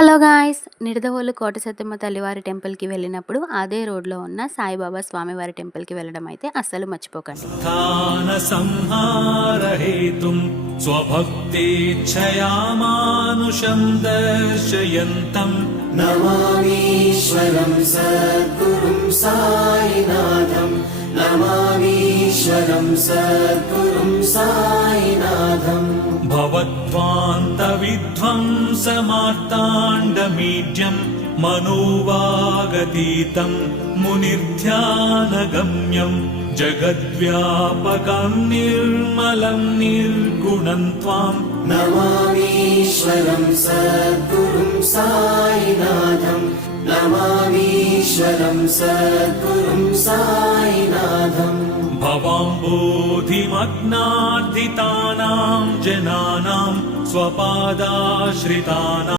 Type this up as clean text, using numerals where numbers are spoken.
Hello guys! Nidadavolu కోట సత్తమ్మ తల్లివారి టెంపుల్‌కి వెళ్ళినప్పుడు అదే రోడ్‌లో ఉన్న సాయిబాబా స్వామివారి టెంపుల్‌కి వెళ్ళడం అయితే అస్సలు మర్చిపోకండి. స్థాన సంహార హేతుం స్వభక్తేచ్ఛయా మానుషం దర్శయంతం నమామీశ్వరం సద్గురుం సాయినాథం నమామీశ్వరం సద్గురుం సాయినాథం భవద్వాంత విధ్వంసమార్తాండమీడ్యం మనోవాగతీతం మునిర్ధ్యానగమ్యం జగద్వ్యాపకం నిర్మలం నిర్గుణం త్వాం నమామీశ్వరం సద్గురుం సాయినాథం నమామీశ్వరం సద్గురుం సాయినాథం భవాంబోధిమగ్నార్ధితానాం జనానాం స్వపాదాశ్రితానాం